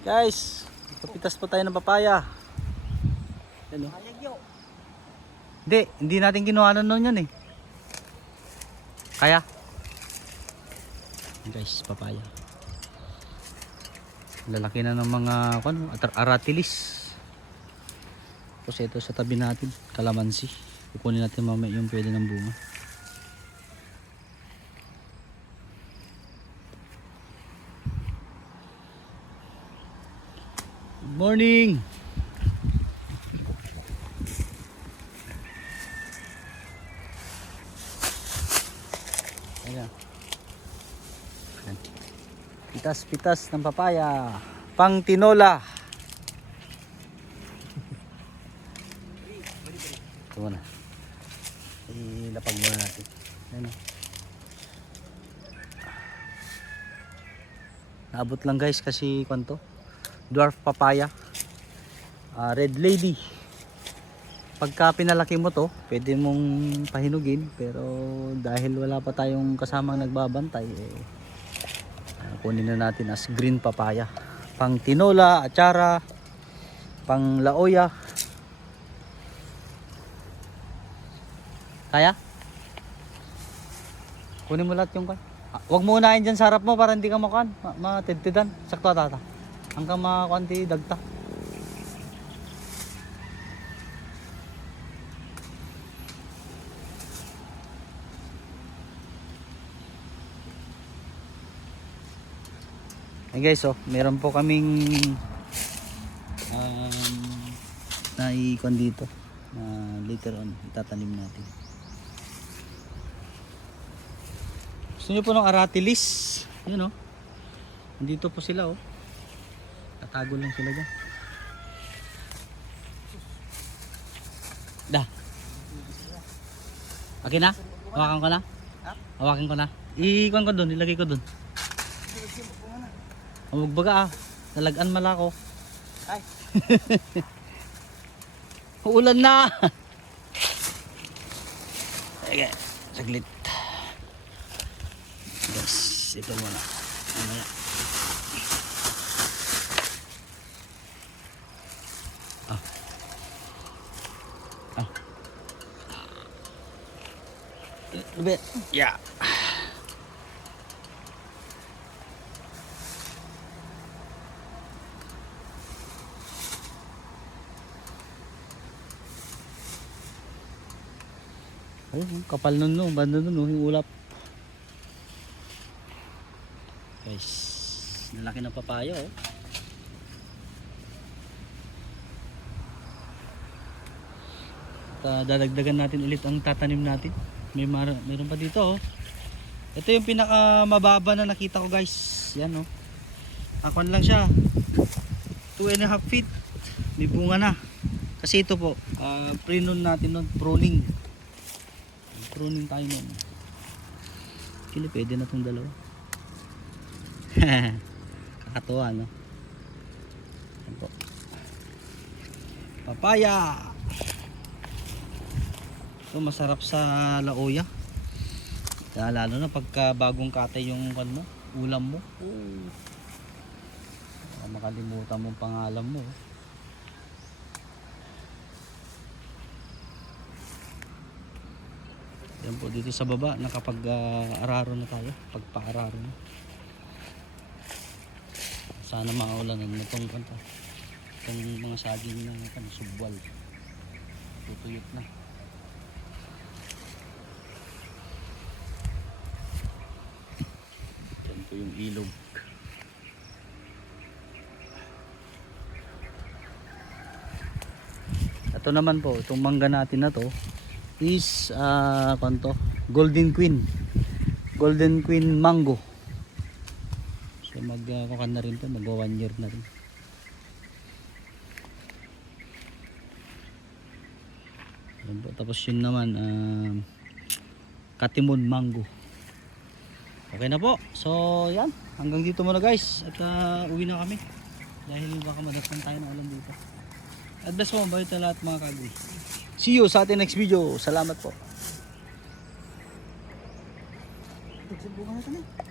Guys, papitas po tayo ng papaya. Ayagyo. Hindi, hindi natin kinuha noon yun eh. Kaya? Guys, papaya. Lalaki na ng mga ano, aratilis. Tapos ito sa tabi natin, kalamansi. Kukunin natin mamaya yung pwede ng bunga. Morning! Ayan. Pitas-pitas ng papaya. Pang tinola. Ito muna. Ilapag muna natin. Ayan o. Naabot lang guys kasi kwanto. Dwarf papaya. Ah, red lady pagka pinalaki mo to, pwede mong pahinugin pero dahil wala pa tayong kasamang nagbabantay eh ah, kunin na natin as green papaya. Pang tinola, atsara, pang laoya. Kaya? Kunin mo lahat yung kan. Ah, Huwag mo unahin dyan sa harap mo para hindi ka makuhan. Ma matidtidan. Sakto tata. Hanggang makakuhan ti dagta. Hey guys, oh, meron po kaming um, naikon dito na later on itatanim natin. Gusto nyo po ng aratilis? Yun oh. Nandito po sila oh. Tatago lang sila dyan. Da. Akin na? Hawakan ko na? Hawakan ko na? Ikuan ko doon, ilagay ko doon. Magbaga ah. Nalagaan mala ko. Ay. Uulan na. Sige, saglit. Yes, ito muna. Mamaya. Ah. Ah. Lubit. Yeah. Ayun, oh, kapal nun no, banda nun no, yung ulap. Guys, nalaki ng papaya oh. At ah, dadagdagan natin ulit ang tatanim natin. May mar meron pa dito oh. Ito yung pinaka mababa na nakita ko guys. Yan oh. Akon lang siya. 2 and a half feet. May bunga na. Kasi ito po, uh, pre-nun natin nun, pruning. Pruning tayo nun. Kili pwede na tong dalawa. Kakatuwa no. Po. Papaya. Ito masarap sa laoya. Lalo na pagka bagong katay yung kan mo, ulam mo. Oh. Makalimutan mo ang pangalan mo. oh. Yan po dito sa baba nakapag ah, araro na tayo, pagpa-araro na. Sana maulanan na itong kanta. Itong mga saging na kan subwal. Tutuyot na. Yan po yung ilog. Ito naman po, itong mangga natin na to is ah uh, Golden Queen. Golden Queen mango. So mag uh, na rin to, mag one year na rin. Po. Tapos yun naman ah Katimon mango. Okay na po. So yan, hanggang dito muna guys at ah, uwi na kami. Dahil baka madagsan tayo ng ulan dito. At best mo, bait na lahat mga kagri. See you sa ating next video. Salamat po.